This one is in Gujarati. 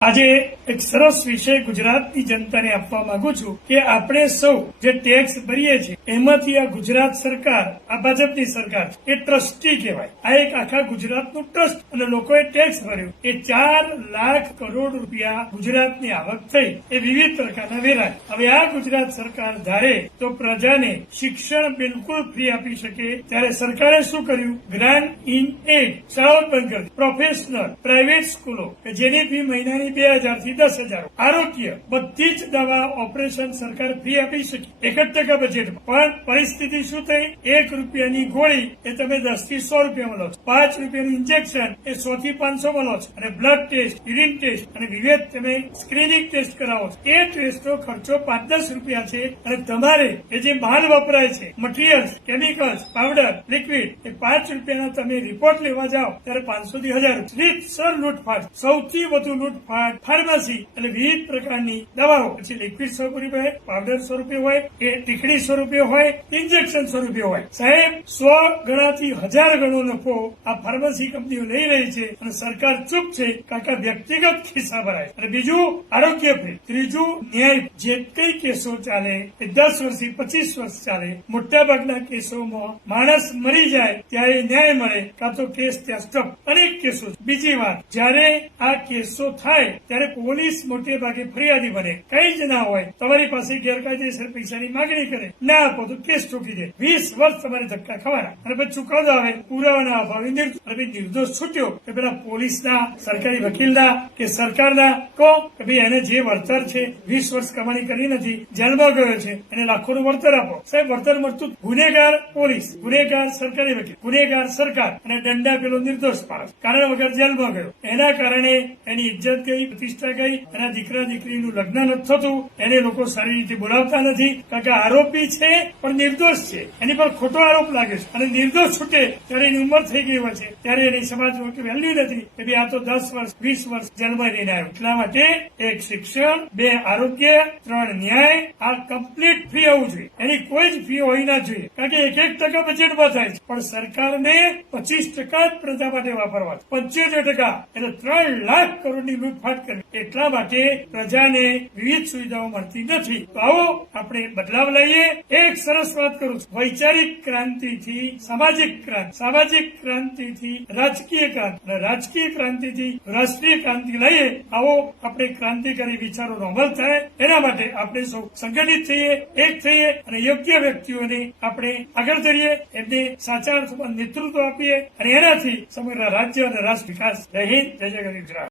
આજે એક સરસ વિષય ગુજરાતની જનતાને આપવા માંગુ છું કે આપણે સૌ જે ટેક્સ ભરીએ છીએ એમાંથી આ ગુજરાત સરકાર, આ ભાજપની સરકાર એ ટ્રસ્ટી કહેવાય. આ એક આખા ગુજરાતનું ટ્રસ્ટ અને લોકોએ ટેક્સ ભર્યો. એ 4 લાખ કરોડ રૂપિયા ગુજરાતની આવક થઈ. એ વિવિધ પ્રકારના વેરા. હવે આ ગુજરાત સરકાર ધારે તો પ્રજાને શિક્ષણ બિલકુલ ફ્રી આપી શકે. ત્યારે સરકારે શું કર્યું? ગ્રાન્ટ ઇન એડ શાળાઓ બંધ કરી. પ્રોફેશનલ પ્રાઇવેટ સ્કૂલો કે જેની ફી મહિનાની 2000 થી 10,000. આરોગ્ય બધી જ દવા ઓપરેશન સરકાર ફ્રી આપી શકી 1% બજેટમાં. પણ પરિસ્થિતિ શું થઈ? 1 રૂપિયાની ગોળી એ તમે 10 થી 100 રૂપિયા મળો છો. 5 રૂપિયાનું ઇન્જેક્શન એ 100 થી 500 મળો છો. અને બ્લડ ટેસ્ટ, યુરિન ટેસ્ટ અને વિવિધ તમે સ્ક્રીનિંગ ટેસ્ટ કરાવો છો. એ ટેસ્ટનો ખર્ચો 5-10 રૂપિયા છે. અને તમારે એ જે માલ વપરાય છે, મટીરિયલ્સ, કેમિકલ્સ, પાવડર, લિક્વિડ, એ 5 રૂપિયાના તમે રિપોર્ટ લેવા જાઓ ત્યારે 500 થી 1000. રીતસર લૂંટફાટ. સૌથી વધુ લૂંટફાટ ફાર્મસી અને વિવિધ પ્રકારની દવાઓ. પછી લિક્વિડ 100 રૂપિયા હોય, પાવડર 100 રૂપિયા હોય, કે ટીકડી 100 રૂપિયા હોય, ઇન્જેક્શન 100 રૂપિયા હોય. સાહેબ, 100 ગણાથી 1000 ગણો નફો આ ફાર્મસી કંપનીઓ લઈ રહી છે અને સરકાર ચૂપ છે કારણ કે વ્યક્તિગત ખિસ્સા ભરાય. અને બીજું આરોગ્ય ફ્રી. ત્રીજું ન્યાય. જે કઈ કેસો ચાલે એ 10 વર્ષથી 25 વર્ષ ચાલે. મોટાભાગના કેસોમાં માણસ મરી જાય ત્યારે ન્યાય મળે, કાં તો કેસ ત્યાં સ્ટોપ. અનેક કેસો. બીજી વાત, જયારે આ કેસો થાય ત્યારે પોલીસ મોટે ભાગે ફરિયાદી બને. કઈ જ ના હોય, તમારી પાસે ગેરકાયદેસર પૈસાની માંગણી કરે, ના આપો તો કેસ ઠોકી દે. 20 વર્ષ તમારે ધક્કા ખવાના. અને પછી ચુકાદો આવે, પુરાવાના અભાવે નિર્દોષ છૂટ્યો કે પેલા પોલીસના, સરકારી વકીલના કે સરકારના કહો કે ભાઈ એને જે વળતર છે, 20 વર્ષ કમાણી કરી નથી, જેલમાં ગયો છે, એને લાખોનું વળતર આપો. સાહેબ, વળતર મળતું. ગુનેગાર પોલીસ, ગુનેગાર સરકારી વકીલ, ગુનેગાર સરકાર અને દંડા પેલો નિર્દોષ માણસ કારણ વગર જેલમાં ગયો. એના કારણે એની ઇજ્જત ગઈ, પ્રતિષ્ઠા ગઈ, એના દીકરા દીકરીનું લગ્ન નથી થતું, એને લોકો સારી રીતે બોલાવતા નથી કારણ કે આરોપી છે પણ નિર્દોષ છે. એની પર ખોટો આરોપ લાગે છે અને નિર્દોષ છૂટે ત્યારે એની ઉંમર થઈ ગઈ હોય છે, ત્યારે એની સમાજમાં કે વેલ્યુ નથી કે ભાઈ આ તો 10 વર્ષ 20 વર્ષ જેલમાં રહીને આવ્યો. એટલા માટે 1 શિક્ષણ, 2 આરોગ્ય, 3 ન્યાય. આ કમ્પ્લીટ ફ્રી હોવું જોઈએ. એની કોઈ જ ફી હોઈ ના જોઈએ કારણ કે 1% બજેટમાં થાય છે. પણ સરકારને 25% જ પ્રજા માટે વાપરવા, 75% એટલે 3 લાખ કરોડની લૂંટફાટ કરવી. એટલા માટે પ્રજાને વિવિધ સુવિધાઓ મળતી નથી. તો આવો આપણે બદલાવ લાવીએ. એક સરસ વાત કરું છું. વૈચારિક ક્રાંતિથી સામાજિક ક્રાંતિ, સામાજિક ક્રાંતિથી રાજકીય ક્રાંતિ અને રાજકીય ક્રાંતિથી રાષ્ટ્રીય ક્રાંતિ લઈએ. આવો આપણે ક્રાંતિકારી વિચારોનો અમલ થાય. એના માટે આપણે સૌ સંગઠિત થઈએ, એક થઈએ અને યોગ્ય વ્યક્તિઓને આપણે આગળ ધરીએ, એમને સાચા અર્થમાં નેતૃત્વ આપીએ અને એનાથી સમગ્ર રાજ્ય અને રાષ્ટ્ર વિકાસ. જય હિન્દ, જય જય ગુજરાત.